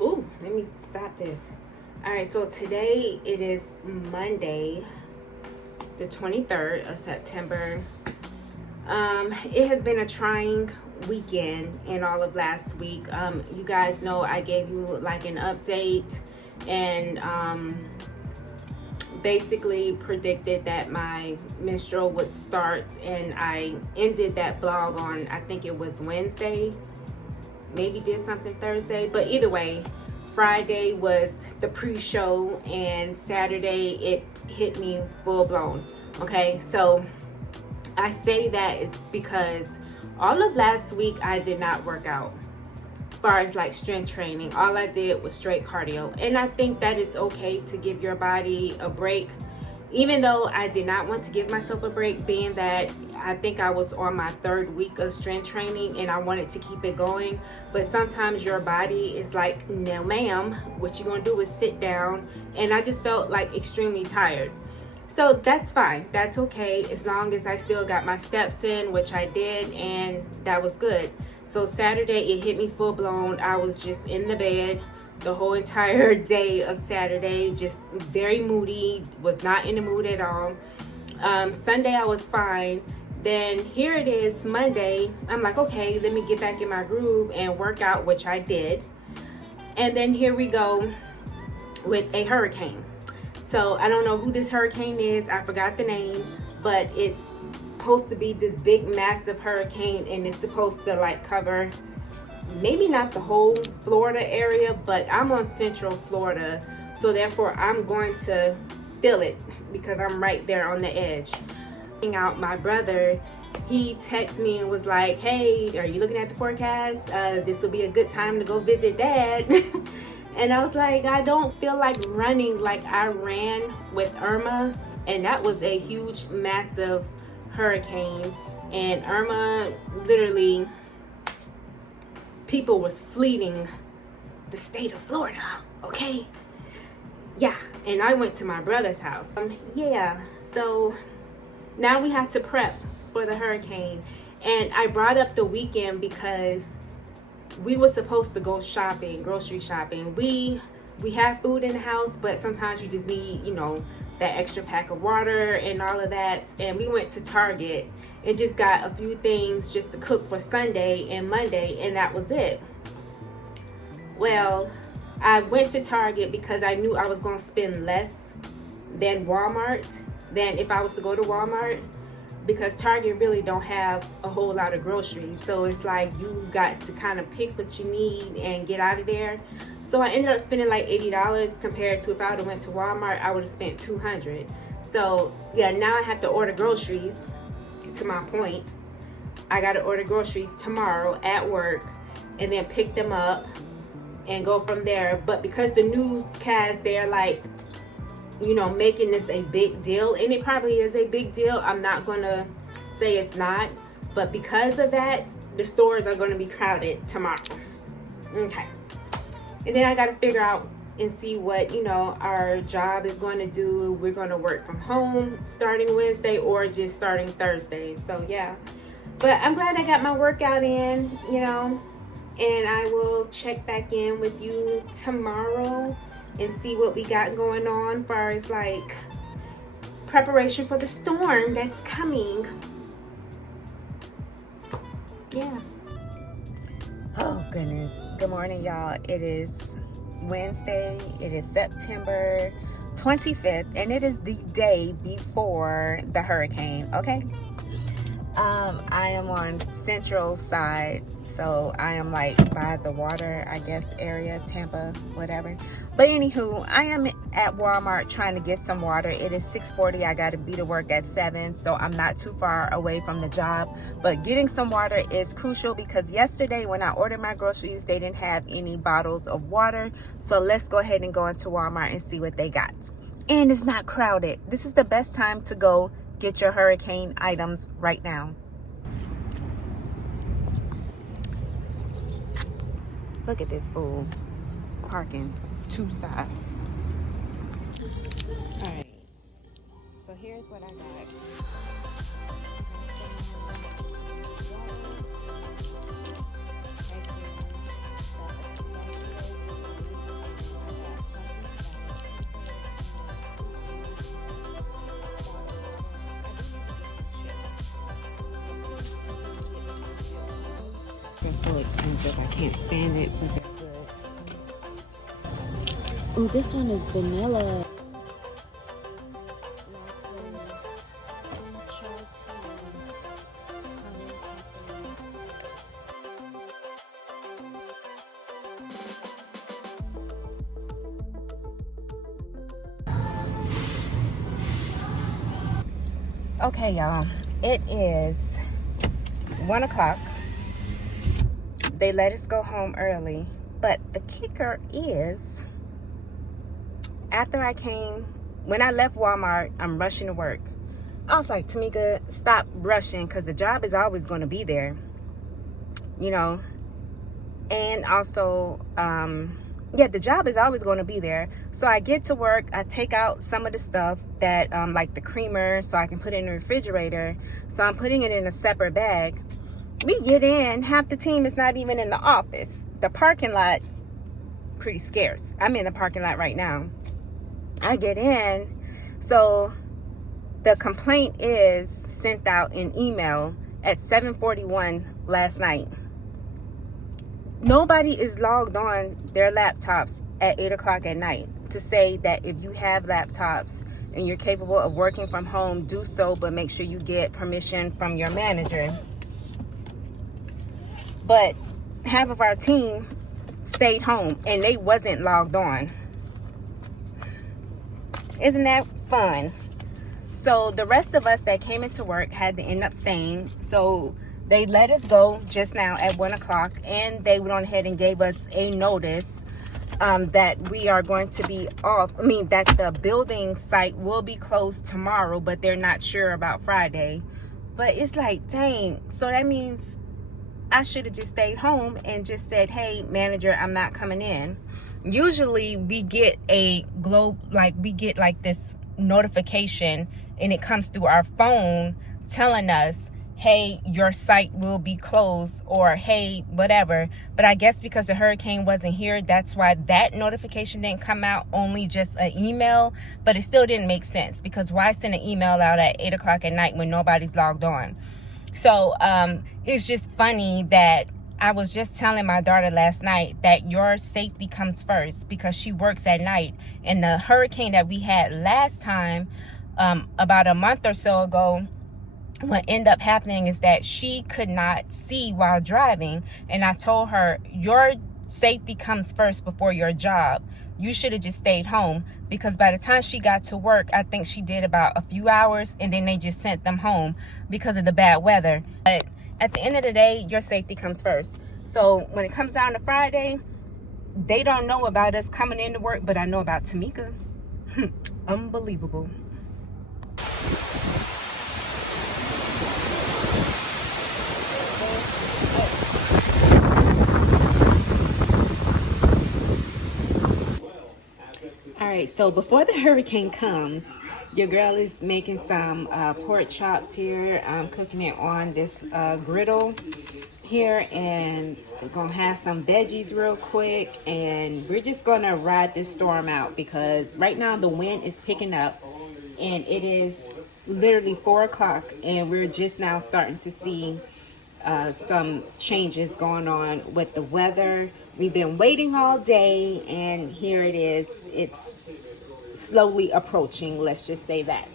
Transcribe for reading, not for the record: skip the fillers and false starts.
Ooh, let me stop this. All right, so today it is Monday, the 23rd of September. It has been a trying weekend and all of last week. You guys know I gave you like an update and basically predicted that my menstrual would start, and I ended that vlog on, I think it was Wednesday, maybe did something Thursday, but either way, Friday was the pre-show and Saturday it hit me full blown. Okay, so I say that it's because all of last week I did not work out. As far as like strength training, all I did was straight cardio, and I think that it's okay to give your body a break, even though I did not want to give myself a break, being that I think I was on my 3rd week of strength training and I wanted to keep it going. But sometimes your body is like, no ma'am, what you're gonna do is sit down, and I just felt like extremely tired. So that's fine, that's okay, as long as I still got my steps in, which I did, and that was good. So Saturday it hit me full blown. I was just in the bed the whole entire day of Saturday, just very moody, was not in the mood at all. Sunday I was fine. Then here it is Monday, I'm like, okay, let me get back in my groove and work out, which I did. And then here we go with a hurricane. So I don't know who this hurricane is, I forgot the name, but it's supposed to be this big massive hurricane, and it's supposed to like cover maybe not the whole Florida area, but I'm on Central Florida, so therefore I'm going to feel it because I'm right there on the edge. Out my brother, he texted me and was like, hey, are you looking at the forecast? This will be a good time to go visit dad. And I was like, I don't feel like running like I ran with Irma, and that was a huge massive hurricane, and Irma, literally people was fleeing the state of Florida, okay? Yeah, and I went to my brother's house. Yeah, so now we have to prep for the hurricane. And I brought up the weekend because we were supposed to go shopping, grocery shopping. We have food in the house, but sometimes you just need, you know, that extra pack of water and all of that. And we went to Target and just got a few things just to cook for Sunday and Monday, and that was it. Well, I went to Target because I knew I was going to spend less than Walmart, than if I was to go to Walmart, because Target really don't have a whole lot of groceries. So it's like you got to kind of pick what you need and get out of there. So I ended up spending like $80 compared to if I would have went to Walmart, I would have spent $200. So yeah, now I have to order groceries. To my point, I got to order groceries tomorrow at work and then pick them up and go from there. But because the newscast, they're like, you know, making this a big deal, and it probably is a big deal. I'm not gonna say it's not, but because of that, the stores are gonna be crowded tomorrow. Okay. And then I got to figure out and see what, you know, our job is going to do. We're going to work from home starting Wednesday or just starting Thursday. So yeah, but I'm glad I got my workout in, you know, and I will check back in with you tomorrow and see what we got going on as far as like preparation for the storm that's coming. Yeah. Oh goodness. Good morning, y'all. It is Wednesday. It is September 25th, and it is the day before the hurricane. Okay. I am on Central side, so I am like by the water, I guess, area, Tampa, whatever. But anywho, I am at Walmart trying to get some water. It is 6:40. I got to be to work at 7, so I'm not too far away from the job. But getting some water is crucial because yesterday when I ordered my groceries, they didn't have any bottles of water. So let's go ahead and go into Walmart and see what they got. And it's not crowded. This is the best time to go get your hurricane items right now. Look at this fool parking 2 sides. All right, so here's what I got. so expensive. I can't stand it, but they're good. Oh, this one is vanilla. Okay, y'all, it is 1 o'clock. They let us go home early, but the kicker is, when I left Walmart, I'm rushing to work. I was like, Tamika, stop rushing, because the job is always going to be there, you know. And also, yeah, the job is always going to be there. So I get to work, I take out some of the stuff that, like the creamer, so I can put it in the refrigerator. So I'm putting it in a separate bag. We get in, half the team is not even in the office. The parking lot, pretty scarce. I'm in the parking lot right now. I get in, so the complaint is sent out in email at 7:41 last night. Nobody is logged on their laptops at 8 o'clock at night to say that if you have laptops and you're capable of working from home, do so, but make sure you get permission from your manager. But half of our team stayed home and they wasn't logged on. Isn't that fun? So the rest of us that came into work had to end up staying. So they let us go just now at 1 o'clock, and they went on ahead and gave us a notice that we are going to be off. I mean, that the building site will be closed tomorrow, but they're not sure about Friday. But it's like, dang, so that means I should have just stayed home and just said, hey, manager, I'm not coming in. Usually we get like this notification, and it comes through our phone telling us, hey, your site will be closed, or hey, whatever. But I guess because the hurricane wasn't here, that's why that notification didn't come out, only just an email. But it still didn't make sense, because why send an email out at 8 o'clock at night when nobody's logged on? So it's just funny that I was just telling my daughter last night that your safety comes first, because she works at night. And the hurricane that we had last time, about a month or so ago, what ended up happening is that she could not see while driving. And I told her, your safety comes first before your job. You should have just stayed home, because by the time she got to work, I think she did about a few hours, and then they just sent them home because of the bad weather. But at the end of the day, your safety comes first. So when it comes down to Friday, they don't know about us coming into work, but I know about Tamika. Unbelievable. All right, so before the hurricane comes, your girl is making some pork chops here. I'm cooking it on this griddle here, and we're gonna have some veggies real quick, and we're just gonna ride this storm out, because right now the wind is picking up, and it is literally 4 o'clock, and we're just now starting to see some changes going on with the weather. We've been waiting all day, and here it is. It's slowly approaching, let's just say that.